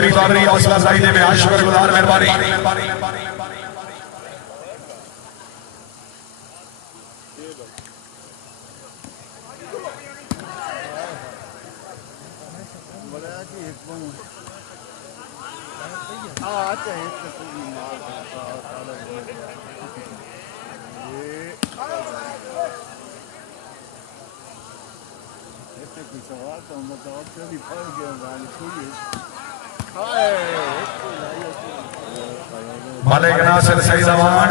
शरीफ बाबरी हौसला अफजाई दे में शुक्रगुजार मेहरबानी मालिक नासिर सही जमान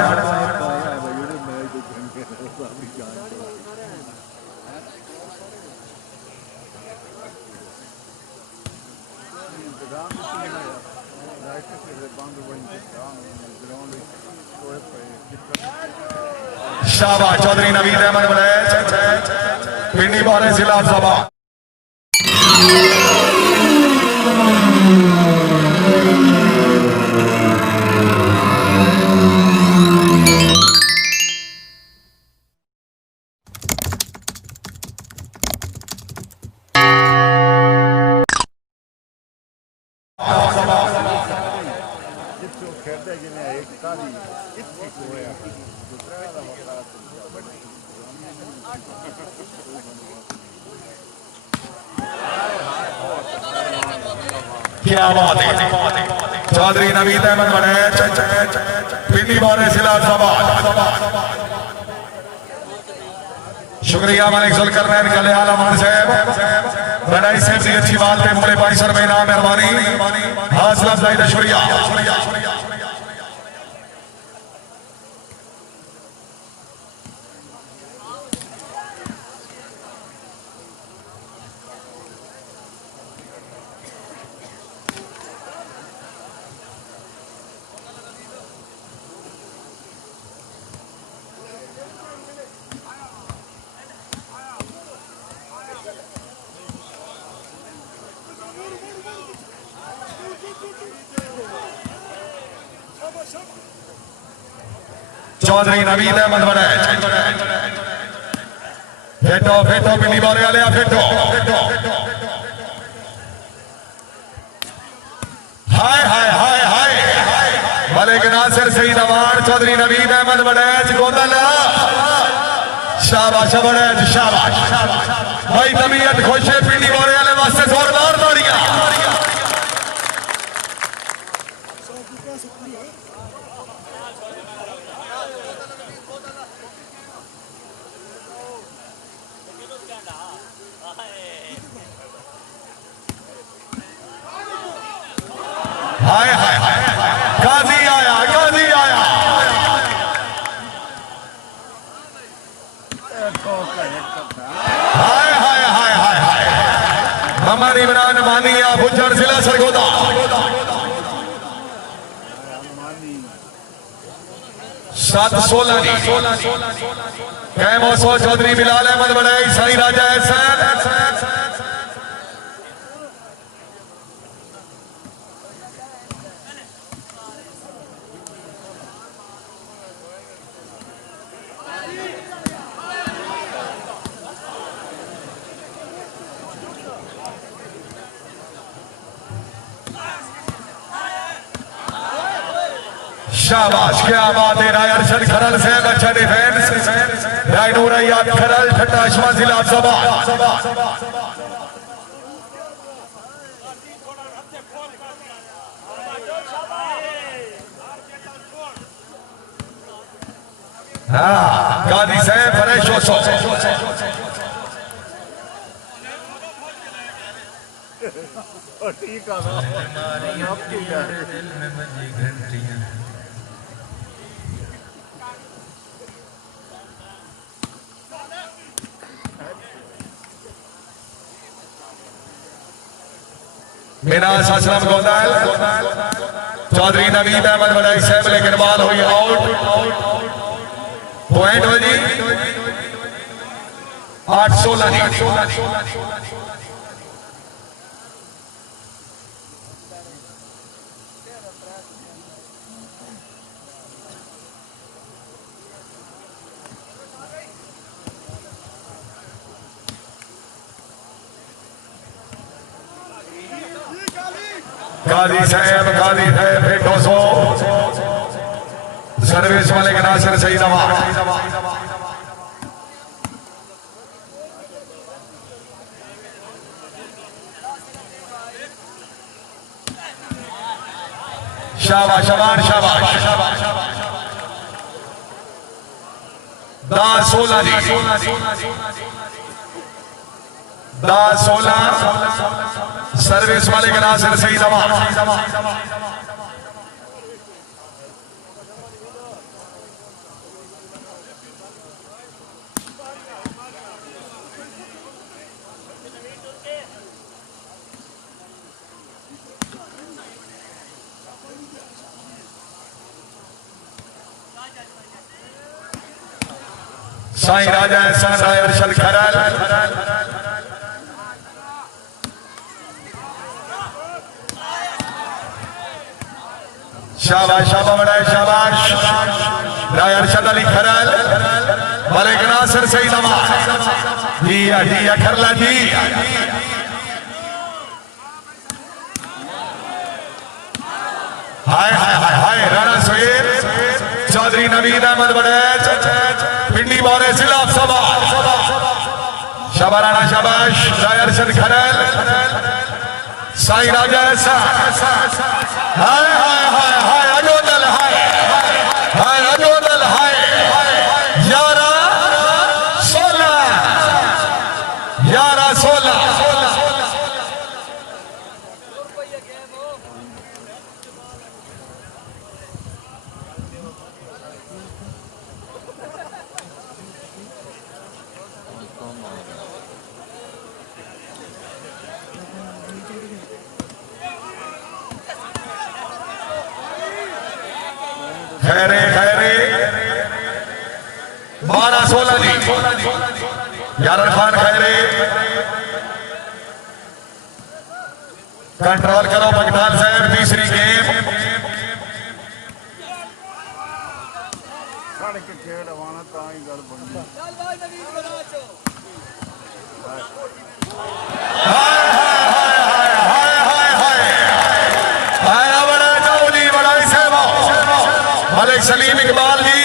शाबाश चौधरी नवीद अहमद बलैच पिंडी बारे जिला सभा क्या बात है चौधरी नवीद अहमद बलैच पिंडी बारे जिला सभा शुक्रिया मालिक जुल्करनैन कल्याण अमान साहब बनाई साहब की अच्छी बात पे मोड़े 2200 रुपए इनाम मेहरबानी हौसला अफजाई का शुक्रिया चौधरी नवीद अहमद बलैच फेटो फेटो पिंडी बारे वाले फेटो हाय हाय हाय हाय मालिक नासिर सही जमान चौधरी नवीद अहमद बलैच गोदल शाबाश बलैच शाबाश भाई तबीयत खुश है पिंडी बारे वाले वास्ते जोरदार ताड़ियां हाय हाय गाजी आया हाय हाय हाय हाय हाय हमारी इमरान मानिया बुजर जिला सरगोदा 716 कैमोसो चौधरी बिलाल अहमद बड़ाई साई राजा एहसान शाबाश क्या बात है राय अरशद खरल से अच्छा डिफेंस राय नूरैया खरल ठट्टा अशवा जिला सभा हाँ गादी से फरेश हो ठीक है मेरा ससरम गोदाल चौधरी नवीद अहमद बलैच साहब लेकिन बाल हुई आउट पॉइंट हो जी 8-16 गाजी साहब फिर 200 सर्विस वाले के नासिर सईद अमान शाबाश शाबाश शाबाश 10-16 जी 10-16 सर्विस वाले के नासिर सईद अमान साईं राजा एहसान राय अरशद खरल शाबाश शाबाश बड़ाई शाबाश राय अरशद अली खरल मलिक नासिर सईद अमान जी खरला जी हाय हाय हाय हाय राणा सोहेल चौधरी नवीद अहमद बड़ैच पिंडी बोरे सिलाफ सभा शाबाश शाबाश राय अरशद खरल साईं राजा एहसान हाय हाय हाय हाय अजोदल हाय हाय अजोदल हाय 11-16 खैरे 12-16 जी यार खान खैरे कंट्रोल करो बगदाल साहब तीसरी गेम मलिक सलीम इकबाल जी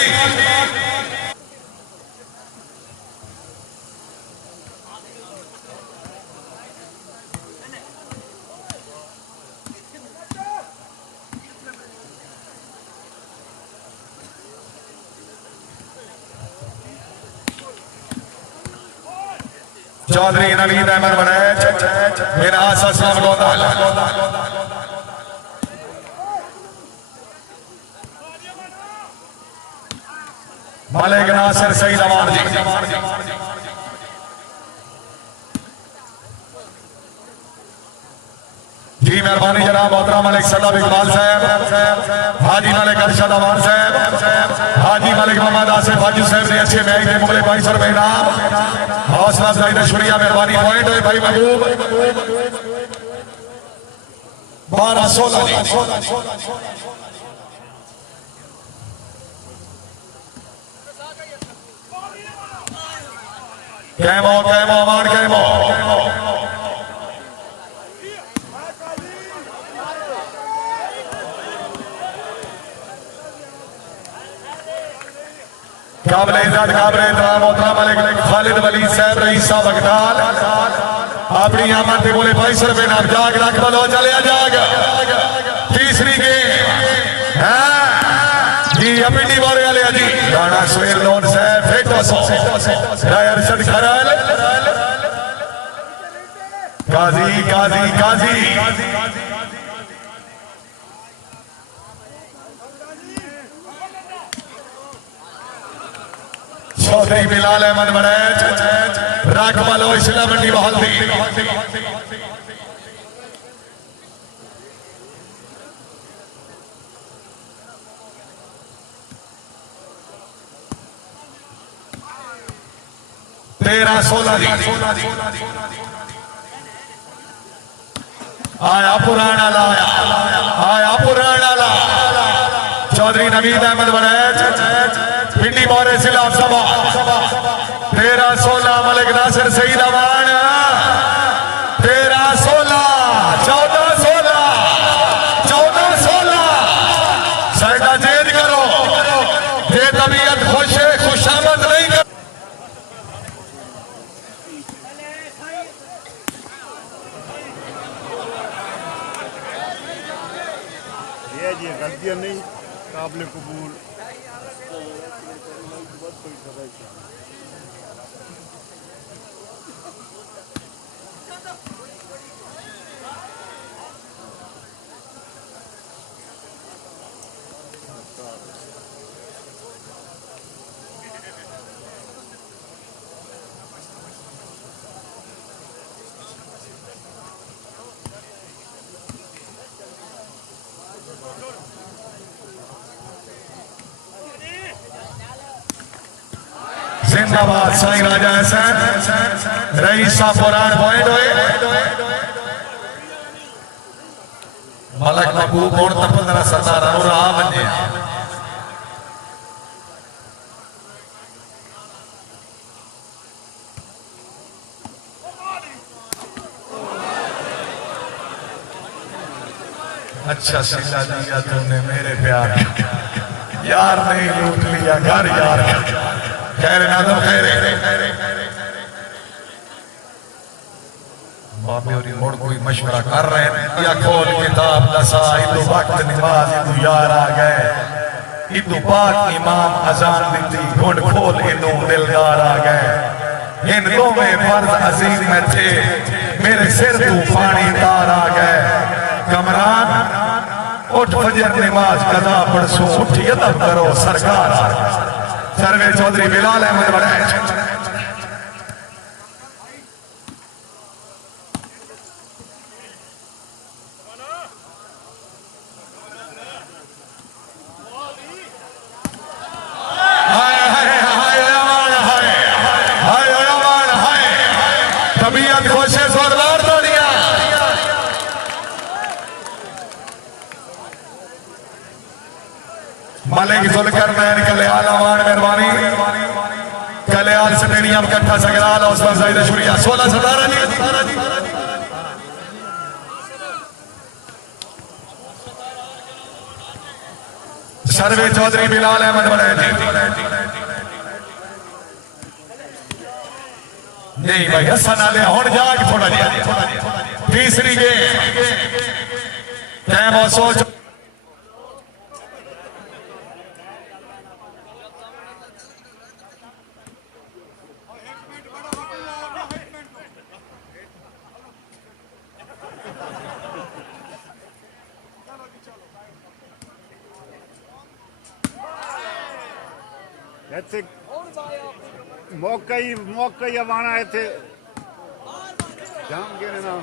चौधरी नवीद अहमद बड़ैच मेरा असलाम गोदाल मलिक नासिर सईद अमान जी जी मेहरबानी जनाब मोहतरम मलिक सदाब इकबाल साहब हाजी मलिक अरशद अमान साहब हाजी मलिक मोहम्मद आसिफ हाजी साहब ने अच्छे मैच में मुगले 2200 रुपए इनाम हौसला अफजाई शुक्रिया मेहरबानी पॉइंट है भाई महबूब 12-16 कैमो अमान कैमो काबिल इज्जत काबिल एहतराम मोहतरम मलिक खालिद वली साहब रईस साहब बगदाल अपनी आमद के बोले 2200 रुपए नाम जाग रख बलो चले जाग तीसरी गेम जी पिंडी बोरे वाले जी राणा सोहेल लोन साहब फिर 200 राय अरशद खरल काजी चौधरी बिलाल अहमद बड़ैच राख वालो इस्लाम मंडी बहालती 13-16 आया पुराना लाया चौधरी नवीद अहमद बड़ैच पिंडी बोरे सिलाफ सभा 13-16 मलिक नासिर सईद अमान 13-16 14-16 जी गलतियाँ नहीं काबिल कबूल जिंदाबाद साईं राजा हसन रईसा पुराण पॉइंट हुए मलक महबूब होण त 15 सरदार अनुरा वञे अच्छा सिला दिया तुमने मेरे प्यार यार नहीं लूट लिया घर यार खैर ना तो खैर बाबे और मोड़ कोई मशवरा कर रहे हैं या खोल किताब दसा इदु वक्त नमाज इदु यार आ गए इदु पाक इमाम अजान दी घुंड खोल इदु दिलदार आ गए इन दो में फर्ज अजीम में थे मेरे सिर तू पानी तार आ गए कमरान उठ फजर नमाज कदा पढ़सो उठी अदब करो सरकार सर्वे चौधरी बिलाल अहमद बड़े तबीयत खुश है जोरदार तालियां मलिक जुल्करनैन कल्याण अमान मेहरबानी कल्याण स्टेडियम कट्ठा सगराल हौसला जाहिद शुक्रिया 16 सरदार जी सर्वे चौधरी बिलाल अहमद बड़े नहीं भाई हसन आले हुण जाग थोड़ा जिहा तीसरी गेम टाइम और सोच मौका ही आना इतने जाम के ना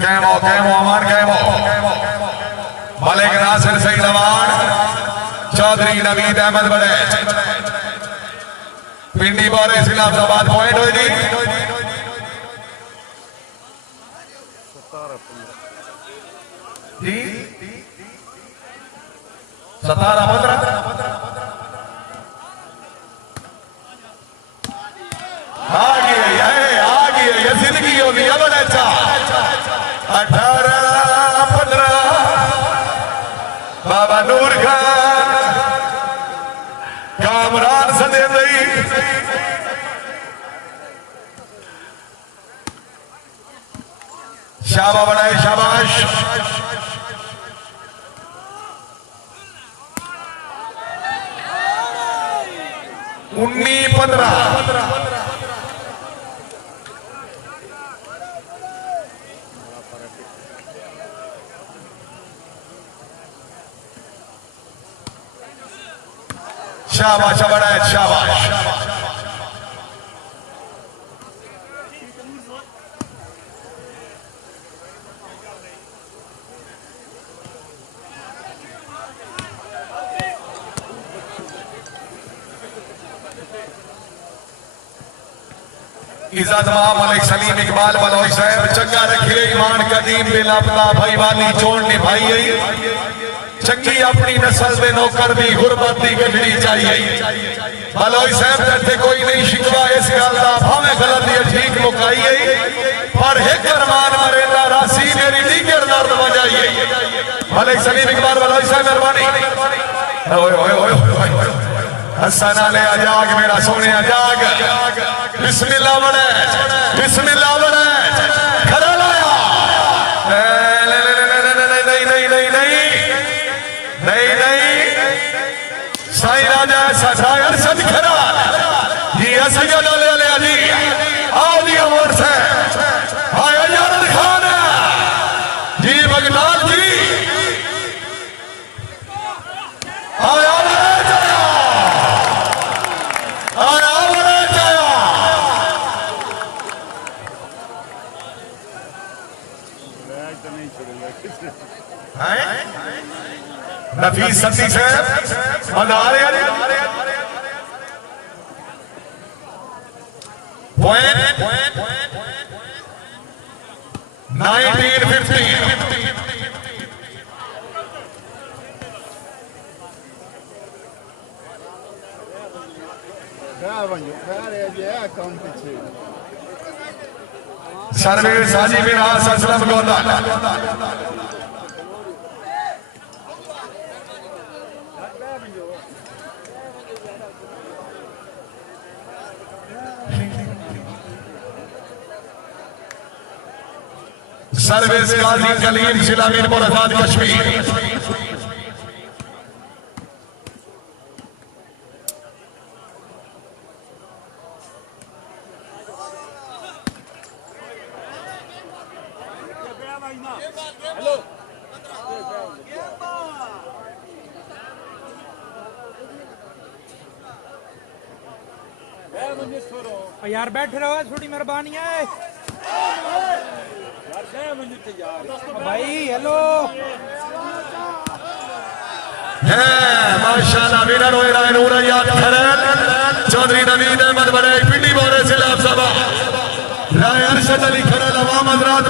कैमो अमान कैमो मलिक नासिर सईद अमान चौधरी नवीद अहमद बड़े पिंडी बोरे इस्लामाबाद पॉइंट हुई जी 17-15 आ गई ये जिंदगी होगी अब अच्छा 18-15 बाबा नूर खान कामरान सदे शाबा बनाए शाबाश 19-15 शाबाश बनाए शाबाश इज्जत मलिक सलीम इकबाल बलोच साहब चंगा रखे ईमान कदीम बेलापता भाई वाली चोड़ निभाई चंगी अपनी नस्ल के नौकर भी गुरबत की गढ़नी चाहिए बलोच साहब इतने कोई नहीं शिकवा इस गल का भावें गलत या ठीक मुकाई पर एक अरमान मरेंदा रासी मेरी लीगर दर्द बजाइए मलिक सलीम इकबाल बलोच साहब मेहरबानी हसन आले अजाग मेरा सोने अजाग बिस्मिल्लाह बने बिस्मिल्लाह बने खड़ा लाया नहीं साईं राजा साई अरशद खड़ा जी असैयद अली अली आओ जी अमर से आया यार खान जी बगदाद जी आया नफीस सती साहब पॉइंट 19-15 सर्वे साजी मेरा असलम गोदा सर्विस गाजी कलीम जिला मीरपुर आजाद कश्मीर यार बैठे रहो थोड़ी मेहरबानी है भाई हेलो माशाल्लाह विनर होए राय नूर याद खरन चौधरी नवीद अहमद बड़े पिंडी बोरे जिला सभा राय अरशद अली खरन अवाम हजरात